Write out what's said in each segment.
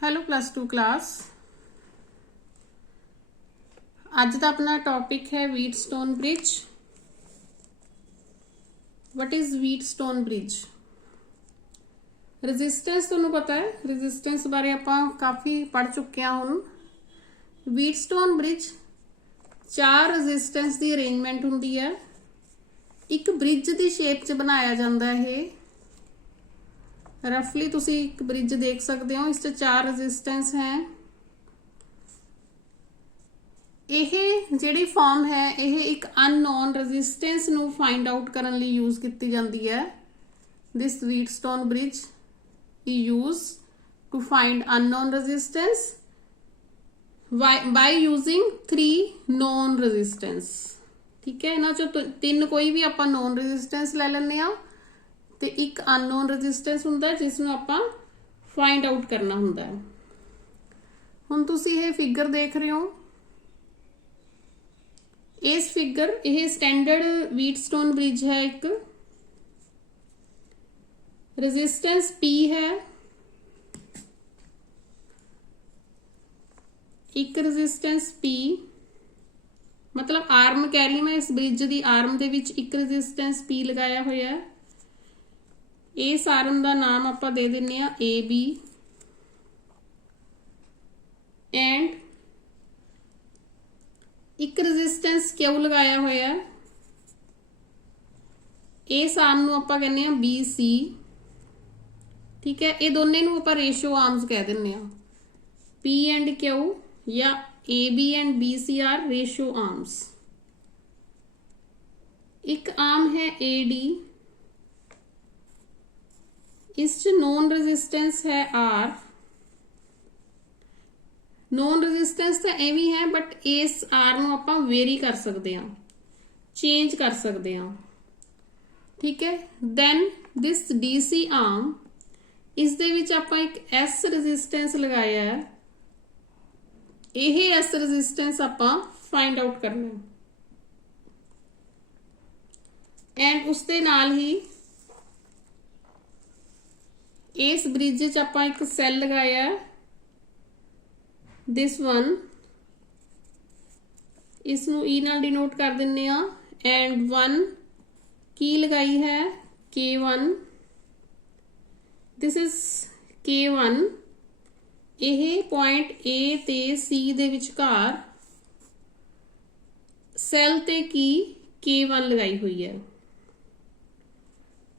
Hello plus two class. ਅੱਜ ਦਾ अपना topic है Wheatstone bridge. What is Wheatstone bridge? Resistance तुहानू पता है, रजिस्टेंस बारे आपां काफ़ी पढ़ चुके हैं। हुण व्हीटस्टोन ब्रिज 4 रजिस्टेंस की अरेंजमेंट हुंदी है। एक ब्रिज की शेप च बनाया जाता है। रफली तुसी एक ब्रिज देख सकते हो, इस 4 रजिस्टेंस हैं। ਇਹ ਜਿਹੜੀ ਫਾਰਮ ਹੈ ਇਹ ਇੱਕ ਅਨਨੋਨ ਰੈਜ਼ਿਸਟੈਂਸ ਨੂੰ ਫਾਈਂਡ ਆਊਟ ਕਰਨ ਲਈ ਯੂਜ਼ ਕੀਤੀ ਜਾਂਦੀ ਹੈ। ਦਿਸ ਵੀਟਸਟੋਨ bridge is used to find unknown resistance by using 3 known resistance। ठीक है, ਇਹਨਾਂ ਚੋਂ 3 ਕੋਈ ਵੀ ਆਪਾਂ known resistance ਲੈ ਲੈਂਦੇ ਆ ਤੇ ਇੱਕ unknown resistance ਹੁੰਦਾ ਜਿਸ ਨੂੰ ਆਪਾਂ ਫਾਈਂਡ ਆਊਟ ਕਰਨਾ ਹੁੰਦਾ ਹੈ। ਹੁਣ ਤੁਸੀਂ ਇਹ ਫਿਗਰ ਦੇਖ ਰਹੇ ਹੋ। इस फिगर यह स्टैंडर्ड व्हीटस्टोन ब्रिज है। एक रेजिस्टेंस P है, एक रेजिस्टेंस P मतलब आर्म कह रही मैं, इस ब्रिज की आर्म दे विच एक रेजिस्टेंस P लगाया होया है। इस आर्म का नाम आपां दे दिन्ने आ AB एंड एक रजिस्टेंस क्यू लगाया होया है। इस आर्म नूं आपां कहने आ BC। ठीक है, ये दोनों नूं आपां रेशो आर्म्स कह दिन्ने आ। P एंड क्यू या AB and BC are ratio arms. एक आर्म है AD, इस नॉन रेजिस्टेंस है R। नॉन रेजिस्टेंस तो एवं है बट इस आर नूं आपां वेरी कर सकते हैं, चेंज कर सकते हैं। ठीक है, दैन दिस DC आर्म, इस दे विच आपां एक S रेजिस्टेंस लगाया है। यह S रेजिस्टेंस आपां फाइंड आउट करना एंड उसके नाल ही इस ब्रिज च आपां एक सैल लगाया है। दिस वन, इसनू ई नाल डिनोट कर दिन्ने आ एंड 1 की लगाई है K1। This is K1। यह पॉइंट A ते C दे विचकार सैल ते की K1 लगाई हुई है।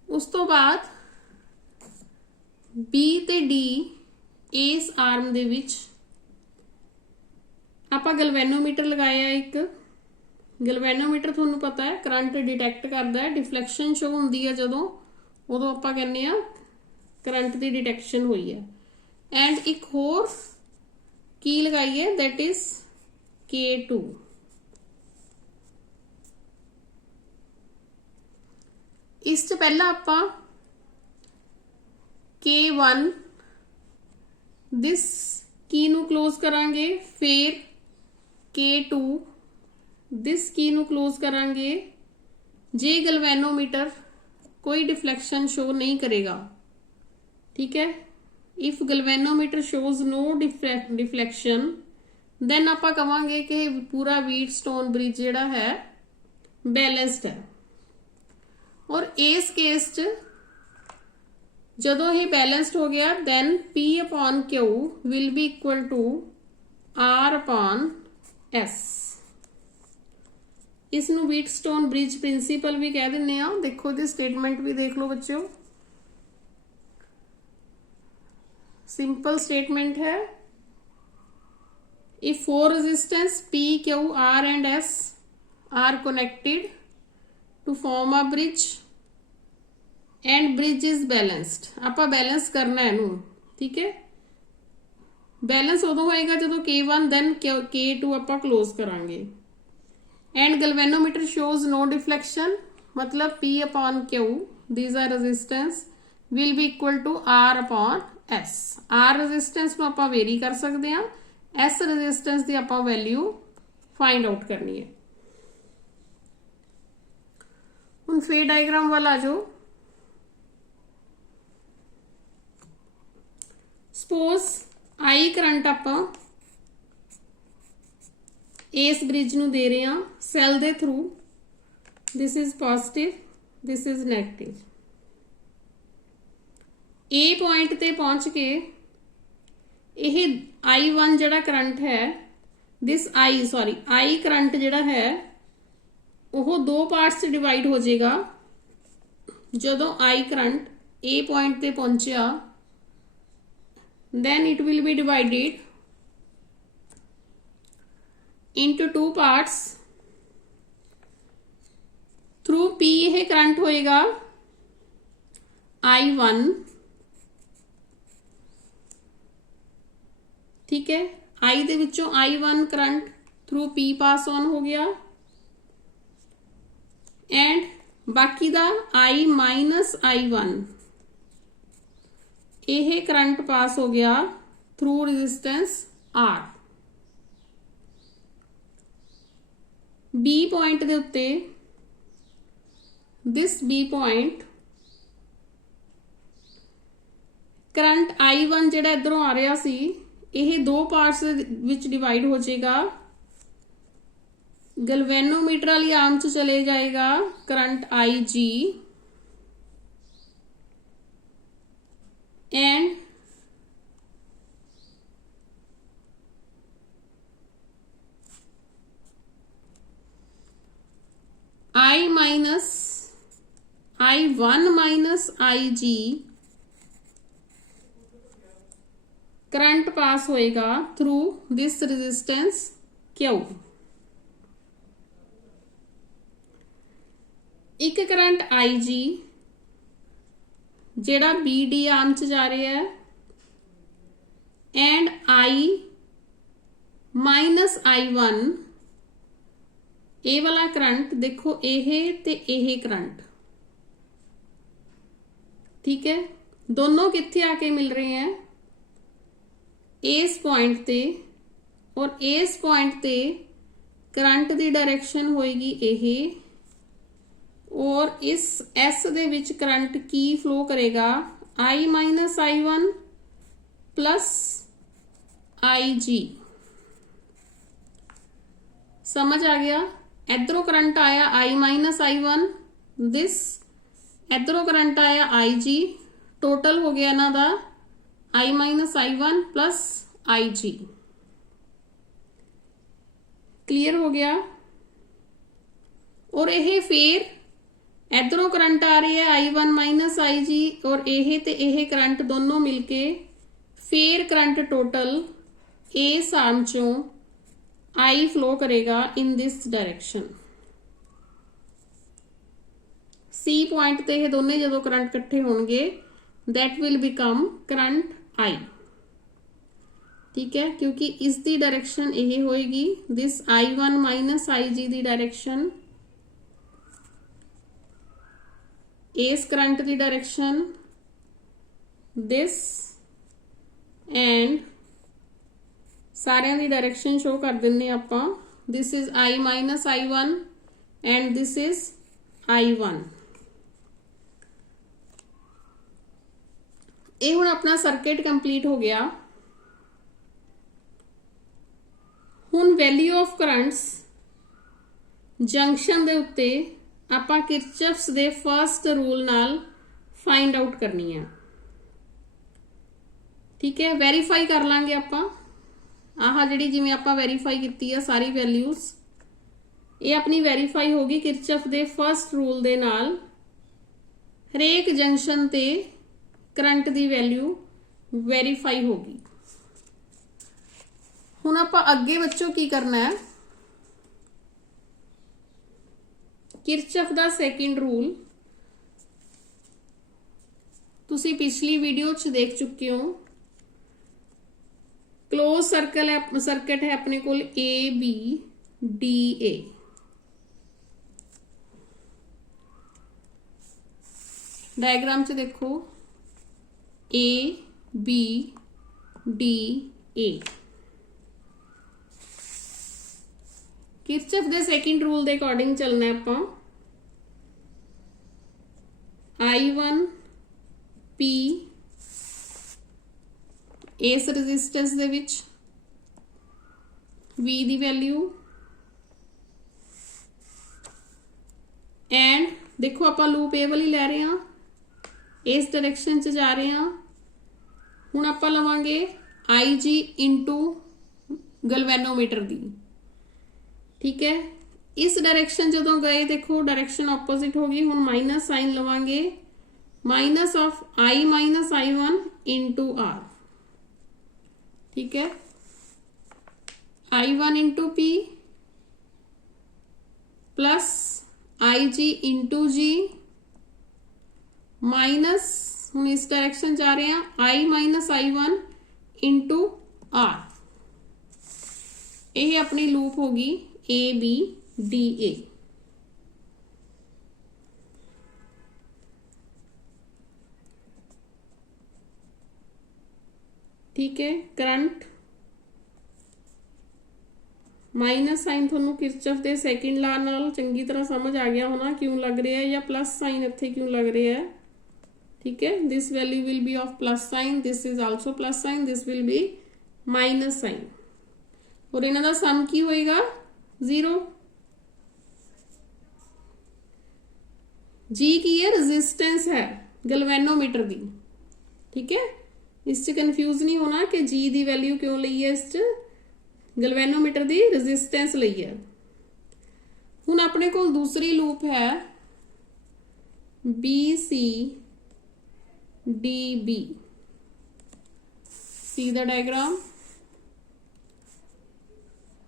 उस तो बाद B ते D इस आर्म दे विच आपां गलवैनोमीटर लगाया। एक गलवैनोमीटर तुहानू पता है करंट डिटेक्ट करता है। डिफ्लैक्शन शो होंदी है जदों, उदों आपां कहने आ करंट की डिटेक्शन हुई है। एंड एक होर की लगाई है दैट इज K2। इस च पहला आपां K1 दिस की नू क्लोज करांगे, फिर K2 दिस की नू क्लोज करांगे। जे गलवैनोमीटर कोई डिफ्लैक्शन शो नहीं करेगा। ठीक है, इफ गलवैनोमीटर शोज नो डिफ्लैक्शन देन आपां कहांगे कि पूरा व्हीटस्टोन ब्रिज जिहड़ा है बैलेंस्ड है। और इस केस च जदों ये बैलेंस्ड हो गया then P upon Q will be equal to R upon S। इसनू व्हीटस्टोन ब्रिज प्रिंसीपल भी कह दिन्ने आ। देखो दी स्टेटमेंट भी देख लो बच्चों, सिंपल स्टेटमेंट है। If 4 resistance P Q R and S are connected to form a bridge and bridge is balanced. आपां बैलेंस करना है नूं। ठीक है, बैलेंस उदों होएगा जदों K1 दैन K2 आपां क्लोज करांगे। And galvanometer shows no deflection मतलब P upon Q these are resistance will be equal to R upon S। R resistance नूं आपां वेरी कर सकते हैं, S रेजिस्टेंस की आपां वैल्यू फाइंड आउट करनी है। हुण फेर डायग्राम वाल आ जाओ। सपोज आई करंट आपां इस ब्रिज नूं दे रहे हां सैल दे through, this is positive, this is negative. A point ते पहुंच के यह I1 जिहड़ा करंट है, दिस आई करंट जिहड़ा है वो दो पार्ट्स डिवाइड हो जाएगा। जदों आई करंट ए पॉइंट ते पहुंचा then it will be divided into two parts through P। यह करंट होएगा I1, ठीक है। I दे विचों I1 current through P pass on हो गया एंड बाकी दा I माइनस I1 यह करंट पास हो गया through resistance R। B point दे उत्ते this B point current I1 जिहड़ा इधरों आ रहा सी यह दो पार्ट्स विच डिवाइड हो जाएगा। गैल्वेनोमीटर वाली आर्म च चले जाएगा current IG and I1 minus IG current pass होएगा थ्रू दिस रेजिस्टेंस Q। एक करंट IG जेड़ा BD आर्म च जा रहा है एंड I माइनस I1 ये वाला करंट देखो यह करंट, ठीक है। दोनों कित्थे आके मिल रहे हैं इस पॉइंट ते, और इस पॉइंट ते करंट दी डायरेक्शन होएगी यह, और इस एस दे विच करंट की फ्लो करेगा I minus I1 plus IG। समझ आ गया? इधरों करंट आया I माइनस I1, दिस इधरों करंट आया IG, टोटल हो गया ना दा I minus I1 plus IG। Clear हो गया? और यह फिर इधरों करंट आ रही है I1 माइनस IG, और यह करंट दोनों मिलके फिर करंट टोटल इस आर्म चों I फ्लो करेगा in this direction. C point ते ये दोनों जदों करंट इकट्ठे होंगे that will become current I, ठीक है, क्योंकि इसकी डायरेक्शन यह होएगी this I1 minus IG the direction, इस करंट की डायरेक्शन दिस, एंड सारियां दी डायरेक्शन शो कर दिन्ने आपां। This is I minus I1 and this is I1। ये हुण अपना सर्किट कंप्लीट हो गया। हुण वैल्यू ऑफ करंट्स जंक्शन दे उत्ते आपां किरचॉफ्स दे फर्स्ट रूल नाल फाइंड आउट करनी है, ठीक है। वेरीफाई कर लांगे आपां आह जिहड़ी जिवें आपां वेरीफाई कीती है सारी वैल्यूज, ये अपनी वेरीफाई होगी किरचॉफ दे फर्स्ट रूल दे नाल। हरेक जंक्शन ते करंट दी वैल्यू वेरीफाई होगी। हुण आपां अगे बच्चों की करना है, किरचॉफ दा सेकंड रूल तुसी पिछली वीडियो च देख चुके हो। क्लोज सर्किट है अपने कोल ABDA, डायग्राम च देखो ABDA। किरचॉफ दे सेकंड रूल दे अकॉर्डिंग चलना है आपां। I1 P इस resistance they which V the value and देखो आप लूप ए वाली लै रहे हैं, इस डायरेक्शन च जा रहे हैं। हुण आप लवांगे आई जी इंटू गलवैनोमीटर दी, ठीक है। इस डायरेक्शन जदों गए देखो डायरेक्शन ऑपोजिट हो गई। हुण माइनस साइन लवांगे, minus of I minus I one into R, ठीक है। I one into P plus I G into G minus, हम इस डायरेक्शन जा रहे हैं, I minus I one into R. यह अपनी लूप होगी ए बी डी ए। ठीक है, करंट माइनस साइन थोनों किरचॉफ दे सैकेंड ला नाल चंगी तरह समझ आ गया होना क्यों लग रहा है, या प्लस साइन इत्थे क्यों लग रहा है। ठीक है, this value will be of plus sign, this is also plus sign, this will be minus sign. और इन्हां दा सम की होएगा 0। जी की है रेजिस्टेंस है गलवैनोमीटर दी, ठीक है। इस च कंफ्यूज नहीं होना कि जी दी वैल्यू क्यों लई है, इस च गलवैनोमीटर दी रेजिस्टेंस लई है। हुण अपने कोल दूसरी लूप है B C D B. See the diagram,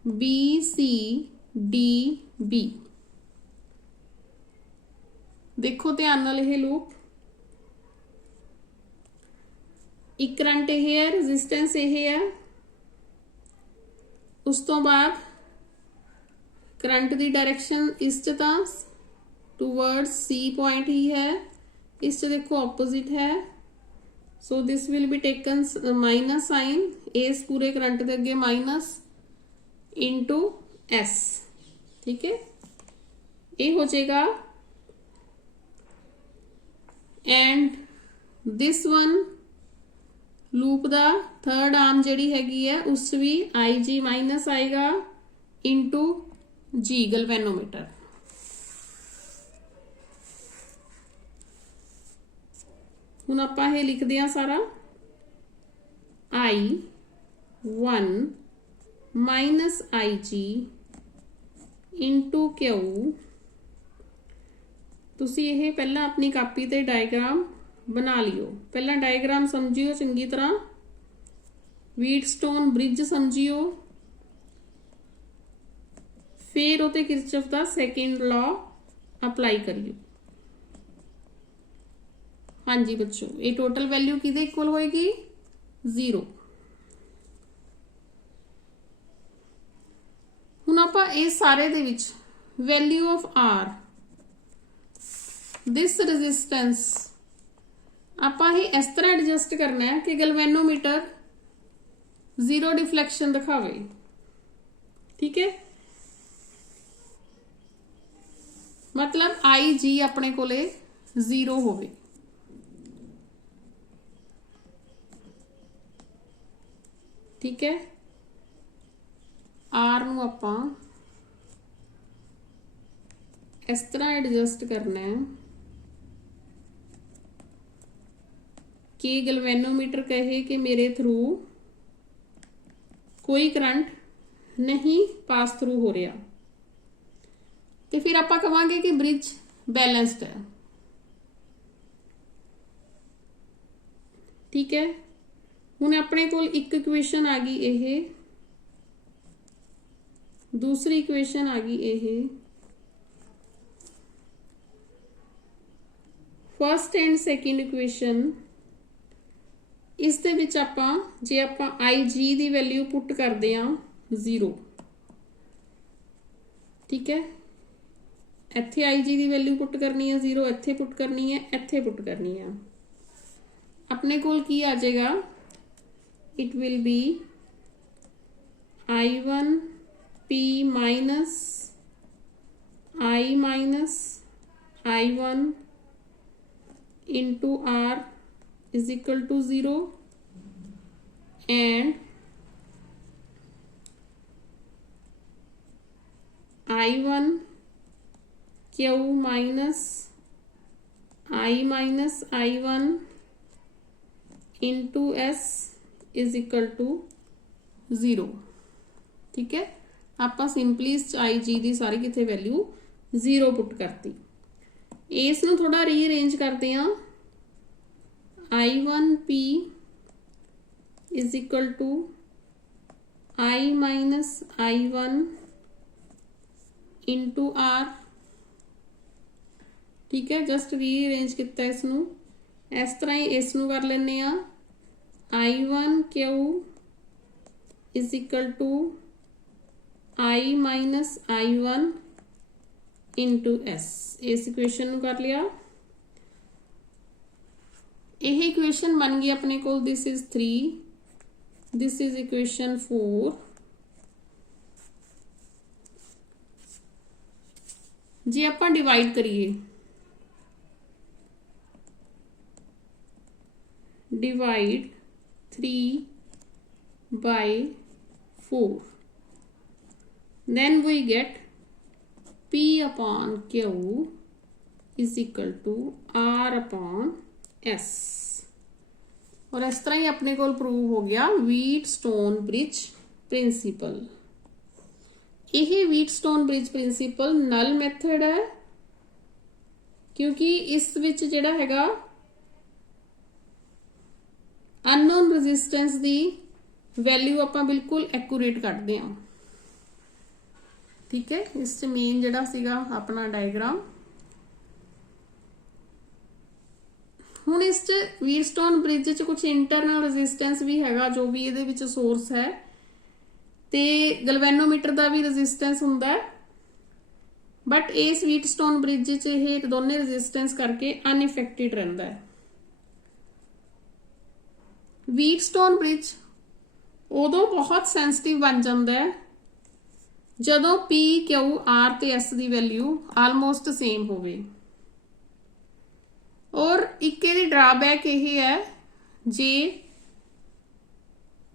B C D B. देखो ध्यान नाल यह लूप, एक करंट यह है, रेजिस्टेंस यह है, उस तो बाद करंट की डायरेक्शन इस टूवर्ड्स सी पॉइंट ही है, इस देखो ऑपोजिट है। So this will be taken minus sign, इस पूरे करंट के अगे माइनस इंटू एस, ठीक है। ये हो जाएगा एंड दिस वन लूप दा थर्ड आर्म जिहड़ी हैगी है उस भी आई जी माइनस आएगा इंटू जी गलवैनोमीटर। हुण आपां ये लिखदे हां सारा, I one minus I G into Q. तुसी ये पहला अपनी कापी ते डायग्राम बना लियो, पहला डायग्राम समझियो चंगी तरह, व्हीटस्टोन ब्रिज समझियो, फिर उते किरचॉफ दा सेकेंड लॉ अप्लाई करियो। हाँ जी बच्चों, ये टोटल वैल्यू किदे इक्वल होएगी 0। हुण आपां इस सारे दे विच value of R, this resistance आपां ही इस तरह एडजस्ट करना है कि गलवैनोमीटर 0 डिफ्लैक्शन दिखावे, ठीक है। मतलब आई जी अपने कोले 0 होवे, ठीक है। आर नूं आपां इस तरह एडजस्ट करना है कि गलवैनोमीटर कहे कि मेरे थ्रू कोई करंट नहीं पास थ्रू हो रहा, तो फिर आप कहांगे कि ब्रिज बैलेंस्ड है, ठीक है। हुण अपने कोल एक इक्वेशन आ गई, यह दूसरी इक्वेशन आ गई, यह फर्स्ट एंड सेकेंड इक्वेशन। इस दे विच आपां जे आपां आई जी दी वैल्यू पुट करदे हां 0, ठीक है। इत्थे आई जी दी वैल्यू पुट करनी है 0, इत्थे पुट करनी है, इत्थे पुट करनी है। अपने कोल की आ जाएगा, it will be I1 P minus I1 into R is equal to 0 and I1 Q minus I1 into S is equal to 0। ठीक है, ਆਪਾਂ ਸਿੰਪਲੀ IG ਦੀ ਸਾਰੀ ਕਿਥੇ ਵੈਲਿਊ 0 ਪੁੱਟ ਕਰਤੀ। ਇਸ ਨੂੰ ਥੋੜਾ ਰੀਅਰੇਂਜ ਕਰਦੇ ਆ। I1P is equal to I minus I1 into R। ठीक है, जस्ट रीअरेंज किया इसनू। इस तरह ही इसनू कर लेने आ। I1Q is equal to I minus I1 into S। इस इक्वेशन नू कर लिया। यह इक्वेशन बन गई अपने को, this is 3, this is equation 4। जे आप डिवाइड करिए, divide 3 by 4, then we get P upon Q is equal to R upon S। और इस तरह ही अपने को प्रूव हो गया व्हीटस्टोन ब्रिज प्रिंसिपल। यह व्हीटस्टोन ब्रिज प्रिंसिपल नल मैथड है, क्योंकि इस विच जिहड़ा हैगा अननोन रेजिस्टेंस दी वैल्यू आपां बिल्कुल एक्यूरेट कढदे हां। ठीक है, इस मेन जिहड़ा सीगा अपना डायग्राम। हुण इस व्हीटस्टोन ब्रिज च कुछ इंटरनल रेजिस्टेंस भी हैगा, जो भी इहदे विच सोर्स है, ते गलवैनोमीटर का भी रेजिस्टेंस हुंदा है। बट इस व्हीटस्टोन ब्रिज च ये दोनों रेजिस्टेंस करके अनइफेक्टेड रहिंदा है। व्हीटस्टोन ब्रिज उदों बहुत सेंसिटिव बन जाता है जदों P Q R ते S की वैल्यू आलमोस्ट सेम होवे। और एक इहदी ड्राबैक यह है, जे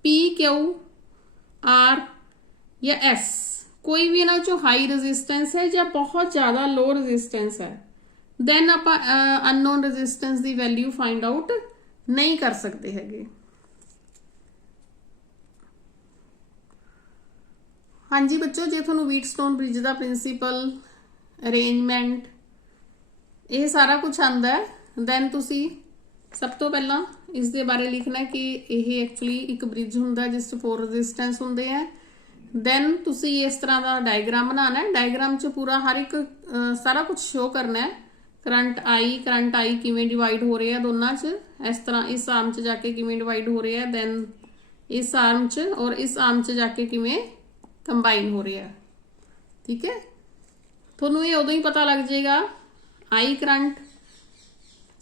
P Q R या S कोई भी इन्हां चों हाई रेजिस्टेंस है या बहुत ज़्यादा लो रेजिस्टेंस है, दैन आप अननोन रेजिस्टेंस की वैल्यू फाइंड आउट नहीं कर सकते हैगे। हाँ जी बच्चों, जे तुहानूं व्हीटस्टोन ब्रिज का प्रिंसीपल, अरेंजमेंट, ये सारा कुछ आंदा है, दैन तुसी सब तो पहला इस दे बारे लिखना है कि यह एक्चुअली एक ब्रिज हुंदा जिस 4 रेजिस्टेंस हुंदे हैं। दैन तुसी इस तरह का डायग्राम बनाना है। डायग्राम च पूरा हर एक सारा कुछ शो करना है। करंट आई किवें डिवाइड हो रहे हैं दोनों च, इस तरह इस आर्म च जाके किवें डिवाइड हो रहे हैं, दैन इस आर्म च और इस आर्म च जाके किवें कंबाइन हो रहे हैं। ठीक है, थोनू ये उदों ही पता लग जाएगा आई करंट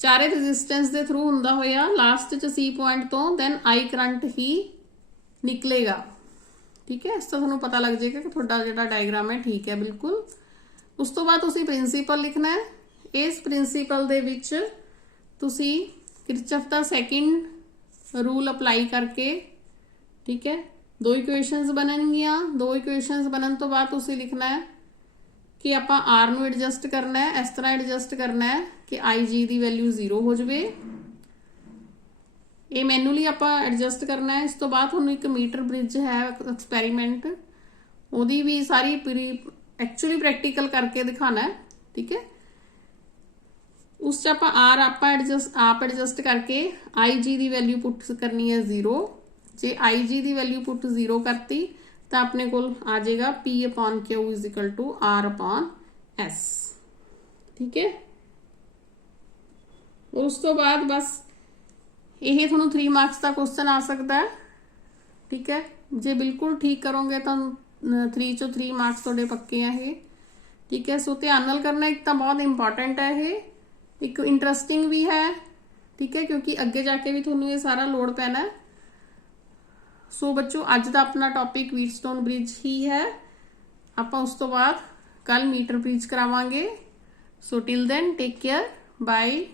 चारे रेजिस्टेंस के थ्रू हुंदा होया लास्ट च C पॉइंट तो, दैन आई करंट ही निकलेगा। ठीक है, इस तो थोनू पता लग जाएगा कि थोड़ा जिहड़ा डायग्राम है ठीक है बिल्कुल। उस तो बाद तुसी प्रिंसीपल लिखना है। इस प्रिंसीपल दे विच तुसी किरचॉफ दा सेकंड रूल अप्लाई करके, ठीक है, 2 इक्वेशनस बननगियां। 2 इक्वेशनस बनन तो बाद तुसी लिखना है कि आपां R नूं एडजस्ट करना है, इस तरह एडजस्ट करना है कि IG की वैल्यू 0 हो जाए। ये मैनुअली आपां एडजस्ट करना है। इस तो बाद तुहानूं एक मीटर ब्रिज है एक्सपैरीमेंट, उहदी भी सारी एक्चुअली प्रैक्टिकल करके दिखाना है। ठीक है, उस च आपां R आप एडजस्ट करके IG की वैल्यू पुट करनी है 0। जे IG की वैल्यू पुट 0 करती तो अपने को आ जाएगा P upon Q is equal to R upon S। ठीक है, और उस तो बाद बस यही थोनों 3 मार्क्स का क्वेश्चन आ सकता है। ठीक है, जे बिल्कुल ठीक करोगे तो 3 चो 3 मार्क्स थोड़े पक्के हैं ये। ठीक है, सो ध्यान नाल करना, एक तो बहुत इंपॉर्टेंट है ये, एक इंटरस्टिंग भी है। ठीक है, क्योंकि अगे जाके भी थोनों ये सारा लोड पैना है। सो बच्चों, अज का अपना टॉपिक व्हीटस्टोन ब्रिज ही है। आप उस तो बाद कल मीटर ब्रिज करावांगे। So till then take care, bye.